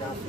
아니,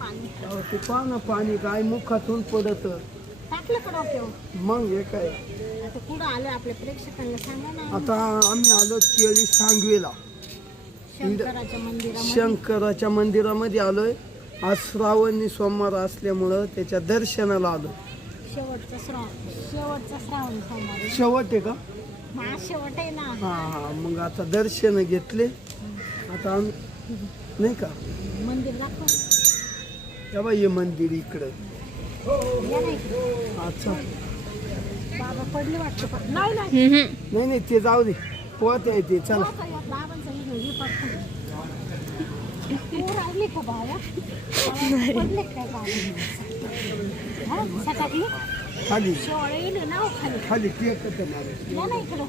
पाणी ते पहा ना पाणी काय मुखातून पडत. टाकलं का डोक्यावर? मग हे काय? आता कुठं आलं आपल्या प्रेक्षकांना सांगा ना. आता आम्ही आलो केळी सांगवेला. शंकराच्या मंदिरामध्ये. शंकराच्या मंदिरामध्ये आलोय. आज श्रावणी सोमवार असल्यामुळं त्याच्या दर्शनाला आलो शेवटचा श्रावण शेवटचा श्रावण सोमवार आहे. शेवट आहे का? मग आज शेवट आहे ना. हा हा मग आता दर्शन घेतले. आता आम्ही नाही का? मंदिर दाखव. ये मंदिर इकडं. या ना इकडे. अच्छा. बाबा पडले वाटतं पण नाही नाही. नाही नाही ते जाऊ दे. पोहत आहे ते चला. पोहोचा या बाबांचा व्हिडिओ घे पटकन. तू राहिली का बाया? पडले काय बाबा हा सकाळी? खाली. शेवळे येईल ना हो खाली खाली या ना इकडं.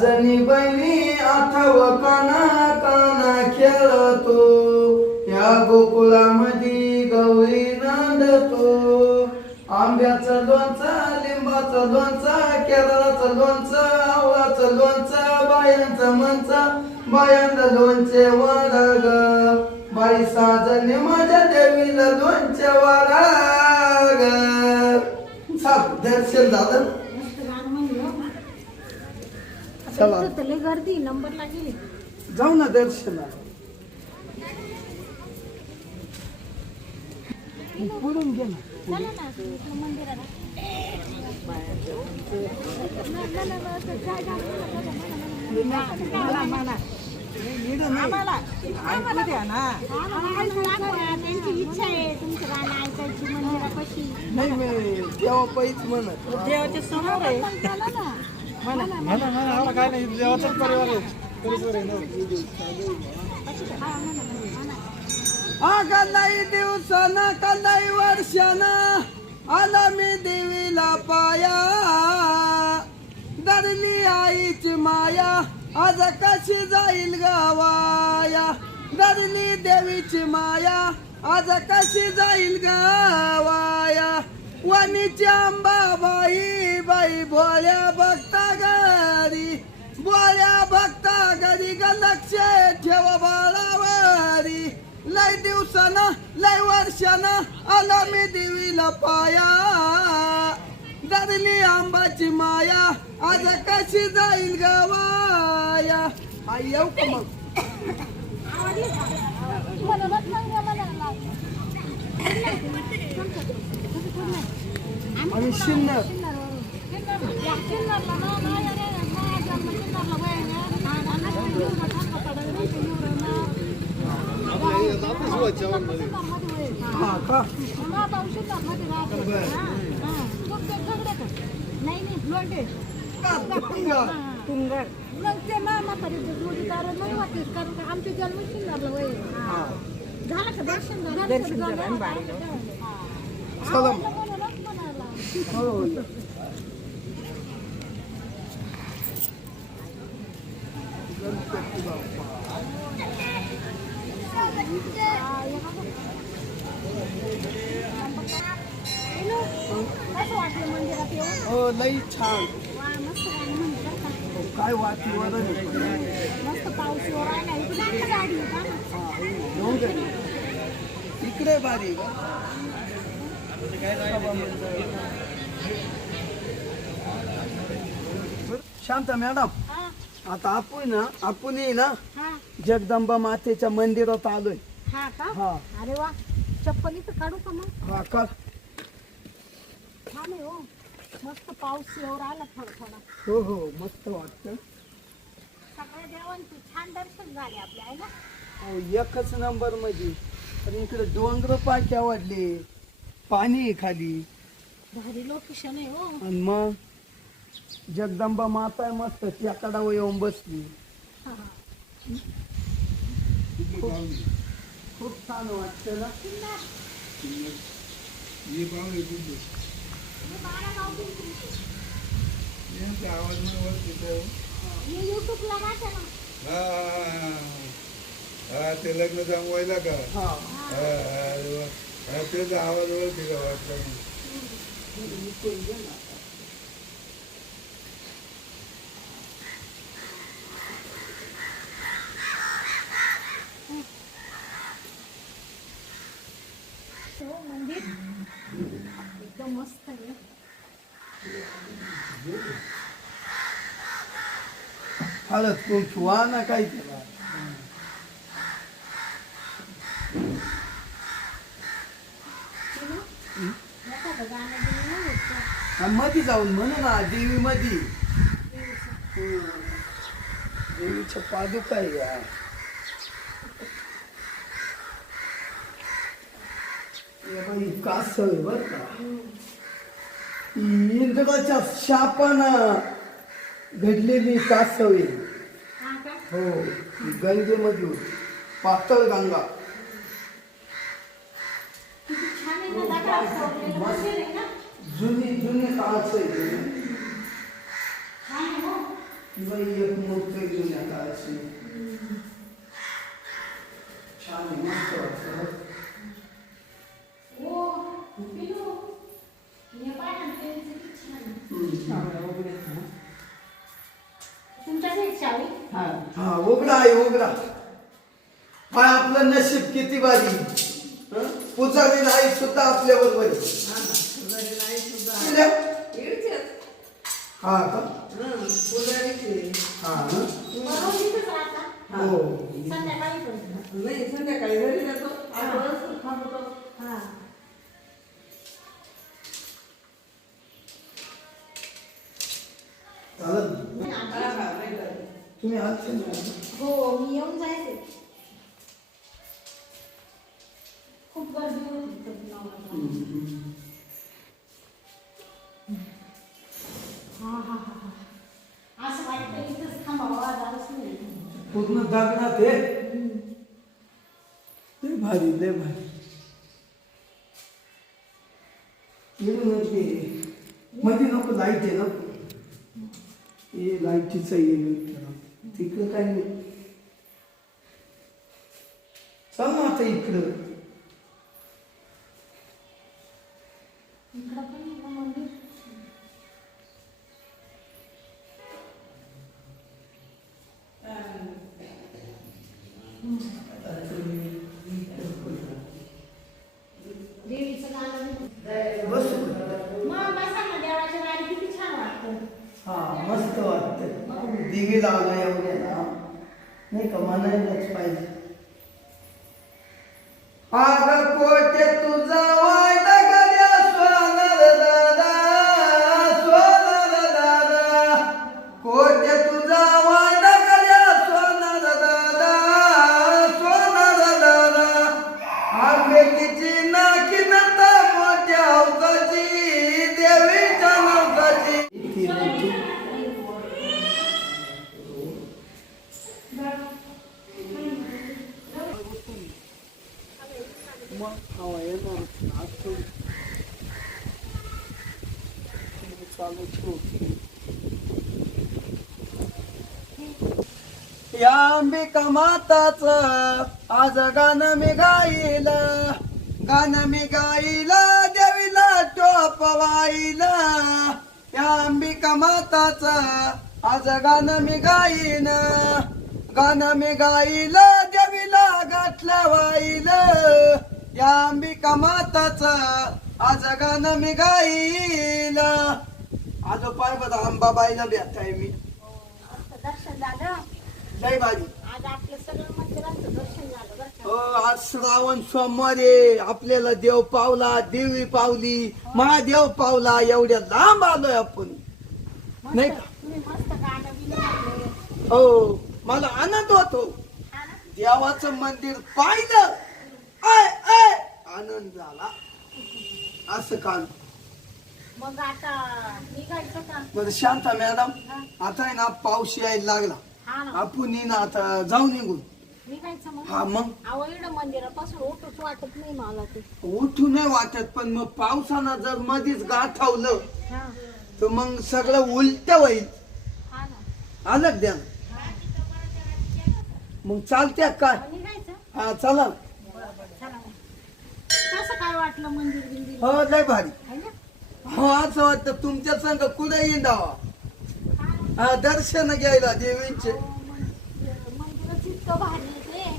राजनी जणी बहिणी आठव काना काना खेळतो. या गोकुलामध्ये गौरी नांदतो. आंब्याचं लोणचं लिंबाचं लोणचं केरळाचं लोणचं आवळाचं लोणचं बायांचं मनचं बायांचं लोणचे वाढ ग बाई साजने माझ्या देवीला लोणचे वाढ सात दर्शन झालं मस्त गाणं म्हणलं हो. आता चला. इथं तर लय गर्दी नंबरला गेली. जाऊ ना दर्शनाला. पुढून घे ना चला ना इकडं मंदिरात ना, ना, ना, ना, असं जा, जा, जा, जा, जा. आम्हाला आम्हाला दाखवा. त्यांची इच्छा आहे तुमचं गाणं ऐकायची मंदिरापाशी. नाही मी तेव्हा पैच म्हणत. देवाच्या समोर आहे. चला ना. काय नाही देवाचाच परिवार आहे. दिवसाना वर्षाना आला मी देवीला पाया. दरली आईची माया आज कशी जाईल गावाया दरली देवीची माया आज कशी जाईल गावाया वनीची अंबाबाई बाई भोळ्या भक्ता घरी बोळ्या भक्ता घरी ग लक्ष ठेव बाळावरी. लय दिवसानं लय वर्षानं आला मी देवीला पाया. धरली आंबाची माया आज कशी जाईल गवाया आई येऊ का मग? आणि शिन्नर हा का. मग ते जोडीदार नाही वाटत कारण आमच्या जन्म शिंगारला वय हा. झालं का दर्शन झालं कलम छान. काय वाटते मस्त पाऊस इकडे बारी का? शांता मॅडम आता आपण ना आपण ना हा. जगदंबा मातेच्या मंदिरात आलोय. हा का? हा. अरे वा चप्पल इथं काढू का मग? हा का हा हो. मस्त पाऊस राहिला थोडा थोडा. हो हो मस्त वाटतं. सगळ्या देवांचे छान दर्शन झाले आपले आहे ना? अहो, एकच नंबरमध्ये. पण इकडे डोंगर पाक्या वाढले. पाणी आहे खाली भारी लोकेशन आहे हो आणि मग जगदंबा माता आहे मस्त त्या कडावर येऊन बसली हा, हा. खूप छान वाटतं ना ये पाहुणे. यांचा आवाज मला ओळखीचा आहे. मी युट्यूबला राहते ना हा, हा, हा, हा. हा ते लग्न जमवायला का हा हा, हा, अरे वा. हा, त्याचा आवाज ओळखीचा वाटला मंदिर एकदम मस्त आहे हळद कुंकू ना काही त्याला ते ना, मध्ये जाऊन म्हणू ना देवी देवीचं. देवीच्या पादुका आहे या. आहे बर का. इंद्राच्या शापानं घडलेली कासव हा का? गंगेमधून पातळ गंगा किती छान आहे ना दगडात कोरलेलं मंदिर आहे ना जुनी जुनी काळाचं आहे एक मूर्ती जुन्या काळाची छान आहे मस्त वाटतं हो. उघडा आहे उघडा हा आपलं नशीब किती बारी हं? पुजारी नाही सुद्धा आपल्या बरोबर. हा का? हा हो. हा. चालत हा, हा. तुम्ही हो मी येऊन जायचे. ते. ते भारी लय भारी. मध्ये नको लाइट आहे ना. हे लाईटीचं येईल तिकडं काय नाही. चल ना आता इकडं. नाही का म्हणायलाच पाहिजे आग या अंबिका माताच आज गाणं मी गाईल गाणं मी गाईल देवीला टोपवाईला या अंबिका माताच आज गाणं मी गाईन गाणं मी गाईल देवीला गाठलं वाईल. या अंबिका माताच आज गाणं मी गाईल. आज पाय बघा अंबाबाईला भेटताय मी. मस्त दर्शन झालं. जय बाजी आज आपलं सगळं मंदिराचं दर्शन झालं बरं का. हो आज श्रावण सोमवारी आपल्याला देव पावला देवी पावली. महादेव पावला एवढ्या लांब आलोय आपण. मस्त. नाही का? तुम्ही मस्त गाणं बिणं म्हणले हो मला आनंद होतो. हा ना? देवाचं मंदिर पाहिलं. I I. आनंद झाला. असं काल मग आता निघायचं का? बरं शांता मॅडम? आता आहे ना पाऊस यायला लागला. हा ना. आपण ना आता जाऊ निघून. निघायचं मग? हा मग. अहो इकडं मंदिरापासून उठूच वाटत नाही मला ते. उठू नाही वाटत पण मग पावसानं जर मध्येच गाठवलं हा. तर मग सगळं उलट होईल. हा ना. आलं हा. मग चालत्या काय? निघायचं? हा चला. चला मग. कसं काय वाटलं मंदिर बिंदिर हो लय भारी. ना? हो असं वाटतं तुमच्या संग कुठे येईंदावा हा. हा दर्शन घ्यायला देवींचे. अहो, मंदिर- मंदिरच इतकं भारी आहे ते.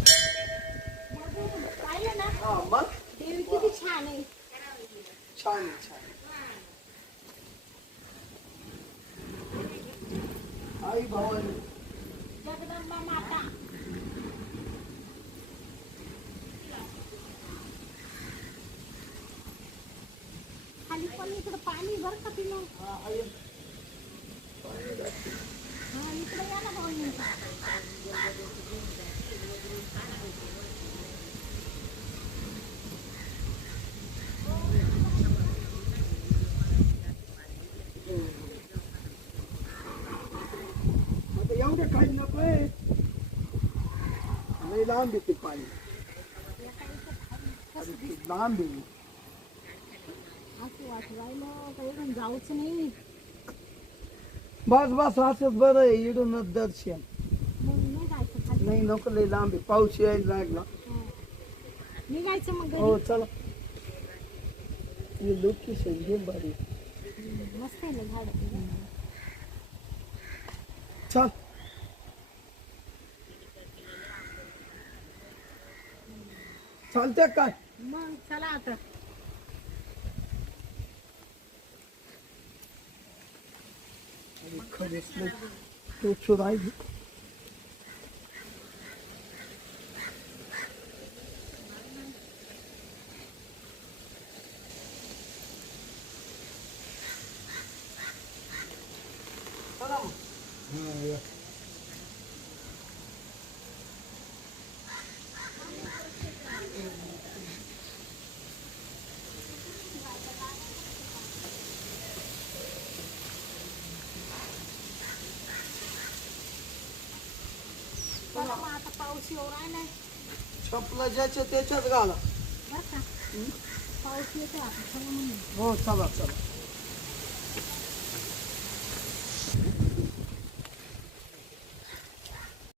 मंदिर पाहिलं ना? हा मग? देवी किती छान आहे. छान आहे, छान आई भवानी. जगदंबा माता. पण इकडं पाणी बरं का पिलं हा, इकडे या ना भाऊ आता एवढं काही नकोय लय लांब येते पाणी. लांब आहे असं वाटू राहिलं का इकडून जाऊच नाही बस बस असंच बरं आहे इडूनच दर्शन. मग नाही जायचं खाली. नाही नको लय लांब आहे. पाऊस यायला लागला. हा. निघायचं मग हो चला. हे लोकेशन घे बरी मस्त आहे ना झाड. चल. चालत्या काय? मग चला आता. खरंच लय तो राहिली चला पाऊस येऊ राहिलाय छपला ज्याच्या त्याच्यात घाला. बरं का? पाऊस येतो आता चला म्हणून हो चला चला.